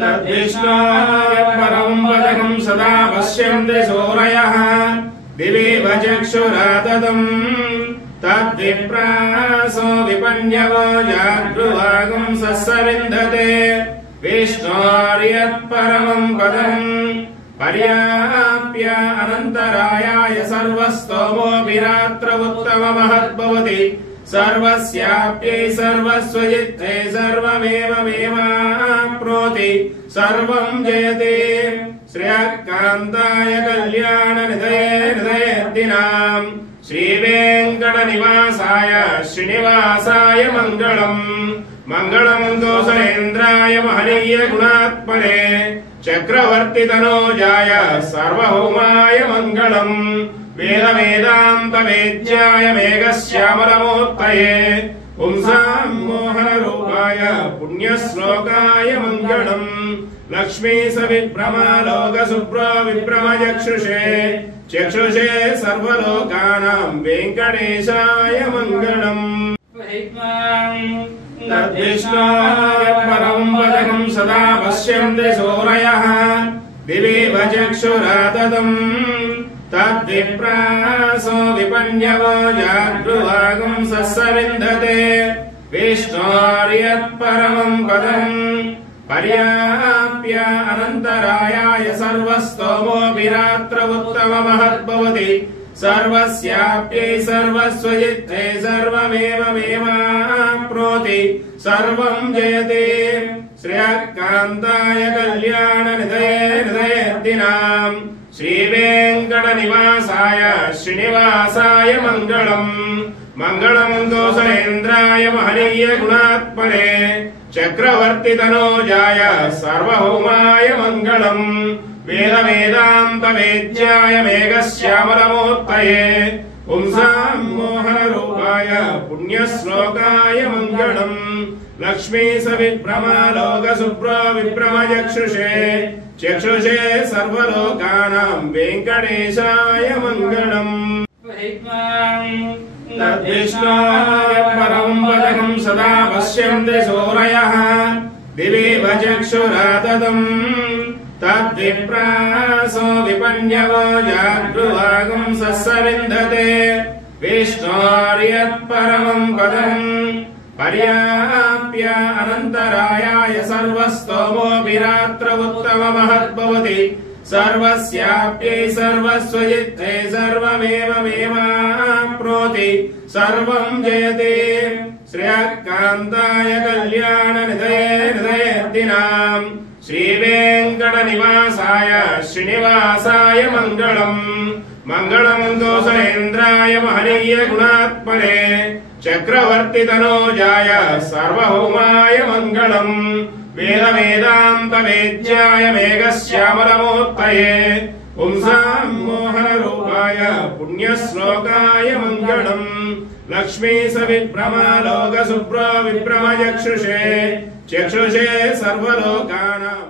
तद्विष्णोः परं पदकं सदा पश्यन्ति सूरयः दिवीव चक्षुराततम् तद्विप्रासो विपन्यवो जागृवागं सस्सविन्दते विष्णोर्यत्परमं पदम् पर्याप्य अनन्तरायाय सर्वस्तोमोऽभिरात्र उत्तममहद्भवति सर्वस्याप्यै सर्वस्वजित्ते सर्वमेव मेवाप्नोति सर्वं जयते श्रेयःकान्ताय कल्याणनिधये हृदयेऽर्थिनाम् श्रीवेङ्कटनिवासाय श्रीनिवासाय मङ्गलम् मङ्गलं कौसलेन्द्राय महनीय गुणात्मने चक्रवर्ति तनोजाय सार्वभौमाय मङ्गलम् वेद वेदान्त वेद्याय मेघश्यामलमूर्तये पुंसां मोहनरूपाय पुण्यश्लोकाय मङ्गलम् लक्ष्मी सविभ्रमालोकसुप्रो विभ्रमचक्षुषे चक्षुषे सर्वलोकानां वेङ्कटेशाय मङ्गलम् तद्विष्णोः परं पदकं सदा पश्यन्ति सूरयः दिवीव चक्षुराततम् तद्विप्रासो विपन्यवो जागृवागं सस्सविन्दते विष्णोर्यत्परमं पदम् पर्याप्य अनन्तरायाय सर्वस्तोमोऽभिरात्र उत्तममहद्भवति सर्वस्याप्यै सर्वस्वजित्ते सर्वमेव मेवाप्नोति सर्वं जयते श्रेयःकान्ताय कल्याणनिधये हृदयेऽर्थिनाम् श्रीवेङ्कटनिवासाय श्रीनिवासाय मङ्गलम् मङ्गलं कौसलेन्द्राय महनीय गुणात्मने चक्रवर्ति तनोजाय सार्वभौमाय मङ्गलम् वेद वेदान्त वेद्याय मेघश्यामलमूर्तये पुंसां मोहनरूपाय पुण्यश्लोकाय मङ्गलम् लक्ष्मी सविभ्रमालोकसुप्रो विभ्रमचक्षुषे चक्षुषे सर्वलोकानां वेङ्कटेशाय मङ्गलम् तद्विष्णोः परं पदकं सदा पश्यन्ति सूरयः दिवीव चक्षुराततम् तद्विप्रासो विपन्यवो जागृवागं सस्सविन्दते विष्णोर्यत्परमं पदम् पर्याप्य अनन्तरायाय सर्वस्तोमोऽभिरात्र उत्तममहद्भवति सर्वस्याप्यै सर्वस्वजित्ते सर्वमेव मेवाप्नोति सर्वं जयते श्रेयःकान्ताय कल्याणनिधये हृदयेऽर्थिनाम् श्रीवेङ्कटनिवासाय श्रीनिवासाय मङ्गलम् मङ्गलं कौसलेन्द्राय महनीय गुणात्मने चक्रवर्ति तनोजाय सार्वभौमाय मङ्गलम् वेद वेदान्त वेद्याय मेघश्यामलमूर्तये पुंसां मोहनरूपाय पुण्यश्लोकाय मङ्गलम् लक्ष्मी सविभ्रमालोकसुप्रो विभ्रमचक्षुषे चक्षुषे सर्वलोकानां